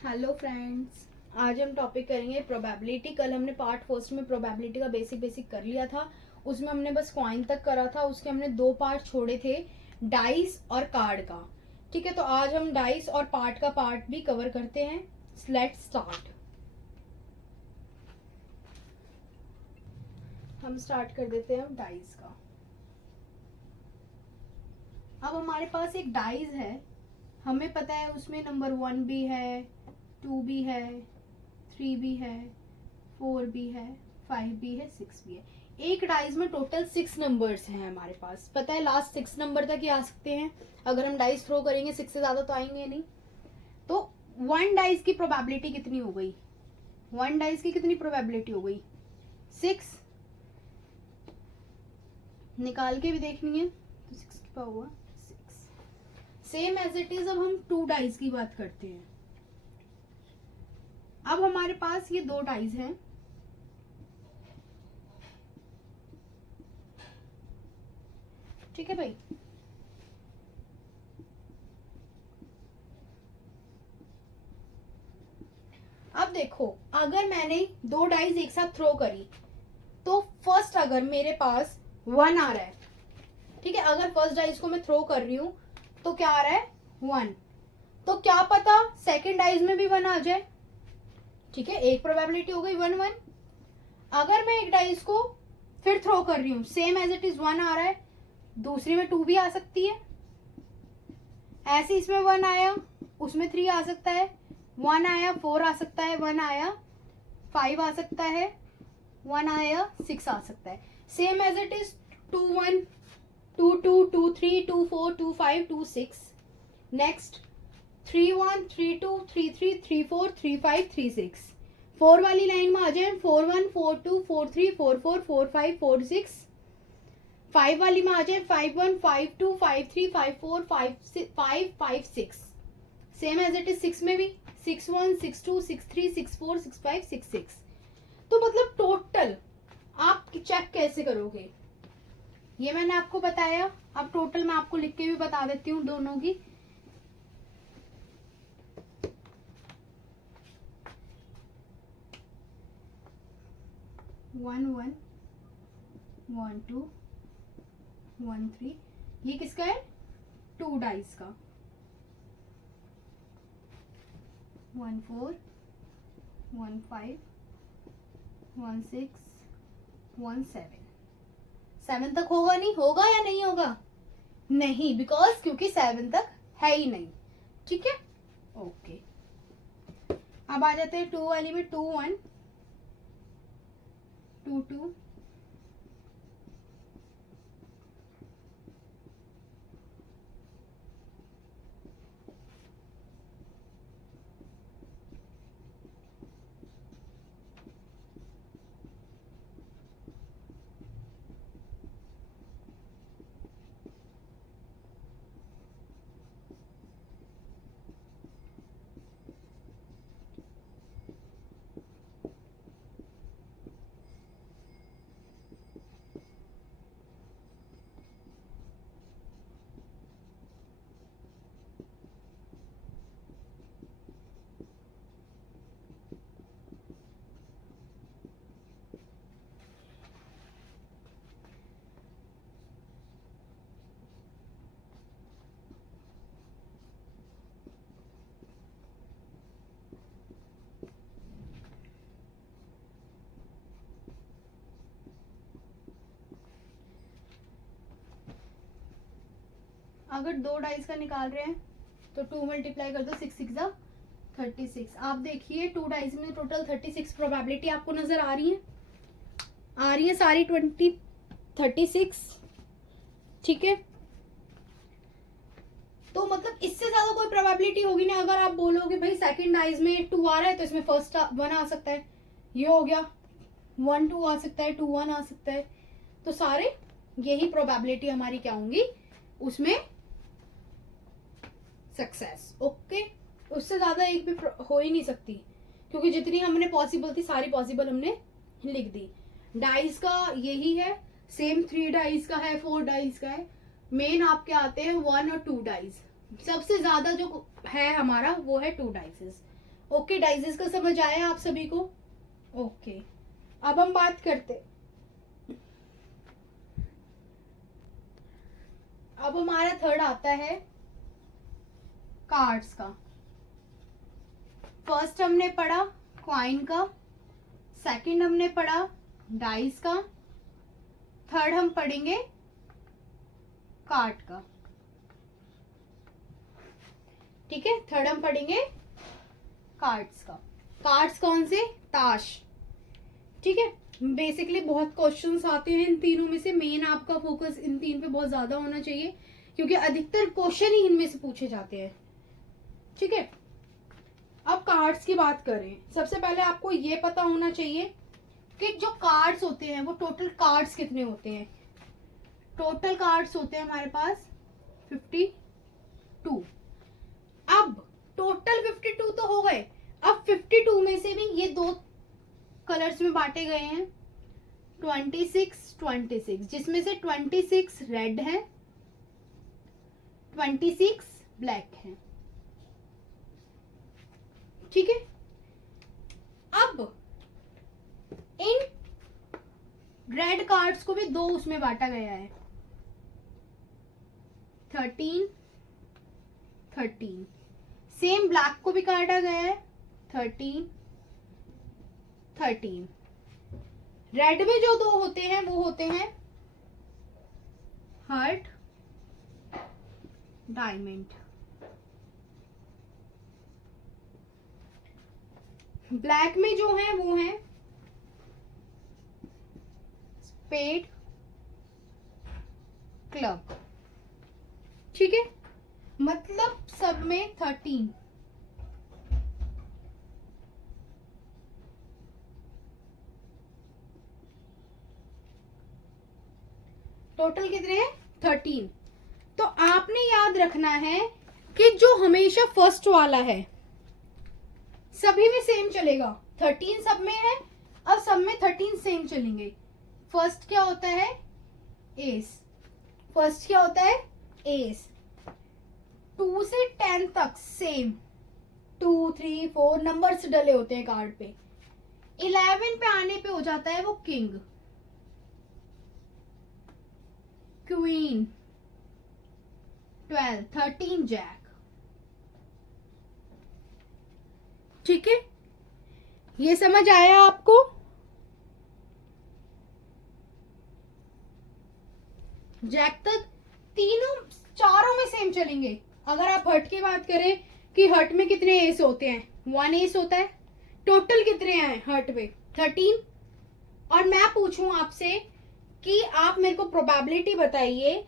Hello friends, आज हम topic करेंगे प्रोबेबिलिटी। कल हमने पार्ट फर्स्ट में प्रोबेबिलिटी का बेसिक कर लिया था। उसमें हमने बस कॉइन तक करा था। उसके हमने दो पार्ट छोड़े थे, डाइस और कार्ड का। ठीक है, तो आज हम डाइस और पार्ट भी कवर करते हैं। Let's start. हम स्टार्ट कर देते हैं डाइस का। अब हमारे पास एक डाइस है, हमें पता है उसमें नंबर 1 भी है, 2 भी है, 3 भी है, 4 भी है, 5 भी है, 6 भी है। एक डाइस में टोटल 6 नंबर्स हैं हमारे पास। पता है लास्ट 6 नंबर तक ही आ सकते हैं। अगर हम डाइस थ्रो करेंगे 6 से ज्यादा तो आएंगे नहीं। तो 1 डाइस की प्रोबेबिलिटी कितनी हो गई? 1 डाइस की कितनी प्रोबेबिलिटी हो गई? 6। निकाल के भी देखनी है तो 6 की पावर हुआ 6। सेम एज इट इज अब हम 2 डाइस की बात करते हैं। अब हमारे पास ये 2 डाइस हैं। ठीक है भाई, अब देखो, अगर मैंने 2 डाइस एक साथ थ्रो करी तो फर्स्ट अगर मेरे पास 1 आ रहा है, ठीक है, अगर फर्स्ट डाइस को मैं थ्रो कर रही हूं तो क्या आ रहा है? 1। तो क्या पता सेकंड डाइस में भी 1 आ जाए। ठीक है, एक प्रोबेबिलिटी हो गई 1-1। अगर मैं एक डाइस को फिर थ्रो कर रही हूं, सेम एज इट इज 1 आ रहा है, दूसरी में 2 भी आ सकती है। ऐसे इसमें 1 आया, उसमें 3 आ सकता है। 1 आया, 4 आ सकता है। 1 आया, 5 आ सकता है। 1 आया, 6 आ सकता है। Same as it is 2-1, 2-2, 2-3, 2-4, 2-5, 2-6। Next 3-1, 3-2, 3-3, 3-4, 3-5, 3-6। 4 वाली लाइन में आ जाए 4-1, 4-2, 4-3, 4-4, 4-5, 4-6। 5 वाली में आ जाए 5-1, 5-2, 5-3, 5-4, 5-5, 6। सेम एज इट इज 6 में भी 6-1, 6-2, 6-3, 6-4, 6-5, 6-6। तो मतलब टोटल आप चेक कैसे करोगे, ये मैंने आपको बताया। अब टोटल मैं आपको लिख के भी बता देती हूँ दोनों की। वन वन, 1-2, 1-3, ये किसका है? 2 डाइस का। 1-4, 1-5, 1-6, 1-7। 7 तक होगा नहीं? होगा या नहीं होगा? नहीं, बिकॉज क्योंकि 7 तक है ही नहीं। ठीक है, ओके। अब आ जाते हैं 2 वाली में। 2-1, 2-2, अगर 2 डाइस का निकाल रहे हैं तो 2 मल्टीप्लाई कर दो, 6-6 36। आप देखिए 2 डाइस में टोटल 36 प्रोबेबिलिटी आपको नजर आ रही है? आ रही है सारी 36। ठीक है, तो मतलब इससे ज्यादा कोई प्रोबेबिलिटी होगी नहीं। अगर आप बोलोगे भाई सेकंड डाइस में 2 आ रहा है तो इसमें फर्स्ट 1 आ सकता है, ये हो गया। 1-2 आ सकता है, 2-1 आ सकता है। तो सारे यही प्रोबेबिलिटी हमारी क्या होंगी उसमें? सक्सेस। ओके, उससे ज्यादा एक भी हो ही नहीं सकती, क्योंकि जितनी हमने पॉसिबल थी सारी पॉसिबल हमने लिख दी। डाइस का यही है, सेम 3 डाइस का है, 4 डाइस का है। मेन आपके आते हैं 1 और 2 डाइस। सबसे ज्यादा जो है हमारा वो है 2 डाइसेस। ओके, डाइजेस का समझ आया आप सभी को? ओके, अब हम बात करते, अब हमारा थर्ड आता है कार्ड्स का। फर्स्ट हमने पढ़ा क्वाइन का, सेकंड हमने पढ़ा डाइस का, थर्ड हम पढ़ेंगे कार्ड का। ठीक है, थर्ड हम पढ़ेंगे कार्ड्स का। कार्ड्स कौन से? ताश। ठीक है, बेसिकली बहुत क्वेश्चंस आते हैं इन तीनों में से। मेन आपका फोकस इन तीन पे बहुत ज्यादा होना चाहिए क्योंकि अधिकतर क्वेश्चन ही इनमें से पूछे जाते हैं। ठीक है, अब कार्ड्स की बात करें, सबसे पहले आपको ये पता होना चाहिए कि जो कार्ड्स होते हैं वो टोटल कार्ड्स कितने होते हैं। टोटल कार्ड्स होते हैं हमारे पास 52। अब टोटल 52 तो हो गए, अब 52 में से भी ये दो कलर्स में बांटे गए हैं 26 जिसमें से 26 रेड है, 26 ब्लैक है। ठीक है, अब इन रेड कार्ड्स को भी दो उसमें बांटा गया है 13 13। सेम ब्लैक को भी काटा गया है 13 13। रेड में जो दो होते हैं वो होते हैं हार्ट, डायमंड। ब्लैक में जो है वो है स्पेड, क्लब। ठीक है, मतलब सब में 13। टोटल कितने हैं? 13। तो आपने याद रखना है कि जो हमेशा फर्स्ट वाला है सभी में सेम चलेगा। 13 सब में है, अब सब में 13 सेम चलेंगे। फर्स्ट क्या होता है? एस। फर्स्ट क्या होता है? एस। 2 से 10 तक सेम, 2 3 4 नंबर्स डले होते हैं कार्ड पे। 11 पे आने पे हो जाता है वो किंग, क्वीन, 12 13 जैक। ठीक है, ये समझ आया आपको? जैक तक तीनों चारों में सेम चलेंगे। अगर आप हर्ट की बात करें कि हर्ट में कितने एस होते हैं, 1 एस होता है। टोटल कितने हैं हर्ट में? 13। और मैं पूछूं आपसे कि आप मेरे को प्रोबेबिलिटी बताइए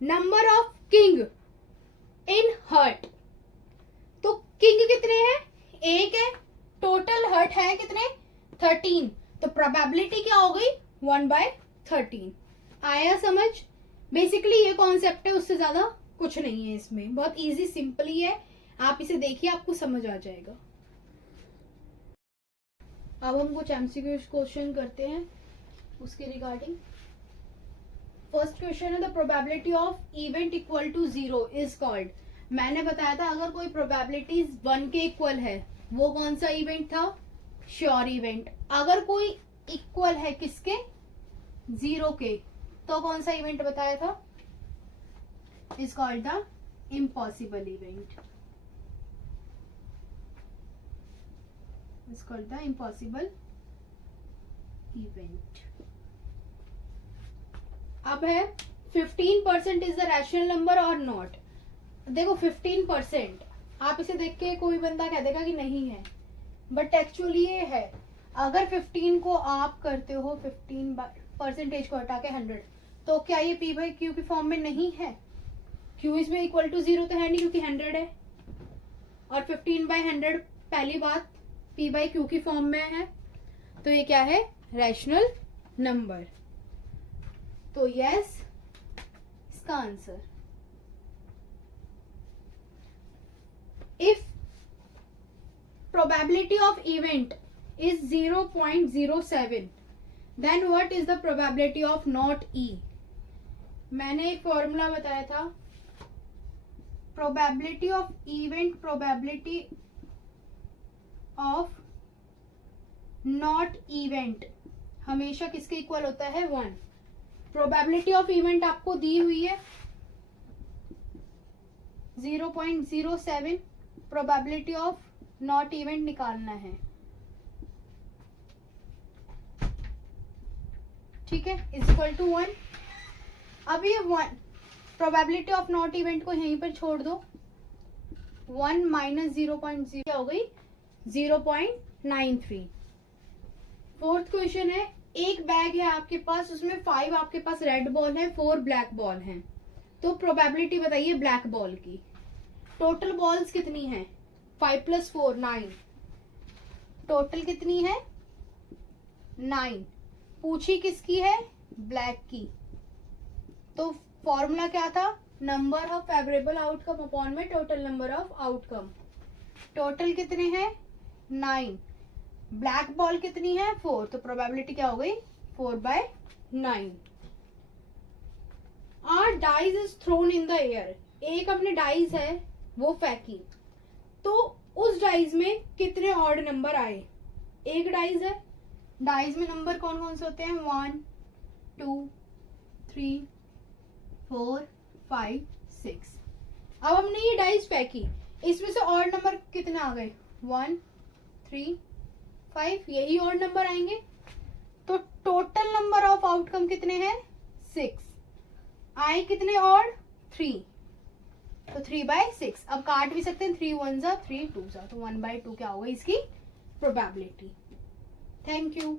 number of king in heart, तो किंग कितने हैं? एक है। टोटल हर्ट है कितने? 13। तो प्रोबेबिलिटी क्या हो गई? 1/13। आया समझ? बेसिकली ये कॉन्सेप्ट है, उससे ज्यादा कुछ नहीं है इसमें, बहुत इजी सिंपल ही है। आप इसे देखिए, आपको समझ आ जाएगा। अब हम कुछ एमसीक्यू क्वेश्चन करते हैं उसके रिगार्डिंग। फर्स्ट क्वेश्चन है the probability of event equal to 0 is called. मैंने बताया था अगर कोई प्रोबेबिलिटी 1 के इक्वल है वो कौन सा इवेंट था? Sure event. अगर कोई इक्वल है किसके? 0 के, तो कौन सा इवेंट बताया था? Is called the impossible event. Is called the impossible event. अब है 15% इज द रैशनल नंबर और नॉट। देखो 15%, आप इसे देख के कोई बंदा कह देगा कि नहीं है, बट एक्चुअली ये है। अगर 15 को आप करते हो 15% को हटा के 100, तो क्या ये पी बाई क्यू की फॉर्म में नहीं है? क्यू इसमें इक्वल टू 0 तो है नहीं क्योंकि 100 है, और 15/100 पहली बात पी बाई क्यू की फॉर्म में है, तो ये क्या है? Rational number. तो यस इसका answer. If probability of event is 0.07 then what is the probability of not E? मैंने एक फॉर्मूला बताया था, probability of event, probability of not event हमेशा किसके इक्वल होता है 1। प्रोबेबिलिटी ऑफ इवेंट आपको दी हुई है 0.07, प्रोबेबिलिटी ऑफ नॉट इवेंट निकालना है, ठीक है, इज इक्वल टू 1। अब ये 1 प्रोबेबिलिटी ऑफ नॉट इवेंट को यहीं पर छोड़ दो, 1 माइनस 0.0 क्या हो गई 0.93। फोर्थ क्वेश्चन है, एक बैग है आपके पास, उसमें 5 आपके पास रेड बॉल है, 4 ब्लैक बॉल हैं, तो प्रोबेबिलिटी बताइए ब्लैक बॉल की। टोटल बॉल्स कितनी है 5 + 4 9, टोटल कितनी है 9। पूछी किसकी है ब्लैक की, तो फॉर्मूला क्या था number of favourable outcome upon में total number of outcome. Total कितने हैं 9, ब्लैक बॉल कितनी है 4, तो प्रोबेबिलिटी क्या हो गई 4/9। Are dice is thrown in the air, एक अपने डाइज है वो फेंकी, तो उस डाइज में कितने ऑड नंबर आए। एक डाइज है, डाइज में नंबर कौन कौन से होते हैं 1 2 3 4 5 6। अब हमने ये डाइज फेंकी, इसमें से ऑड नंबर कितने आ गए 1 3 5, यही ऑड नंबर आएंगे, तो टोटल नंबर ऑफ आउटकम कितने हैं 6, आए कितने ऑड 3, तो 3/6। अब काट भी सकते हैं 3 1 3 2, तो 1/2 क्या होगा इसकी प्रोबेबिलिटी। Thank you.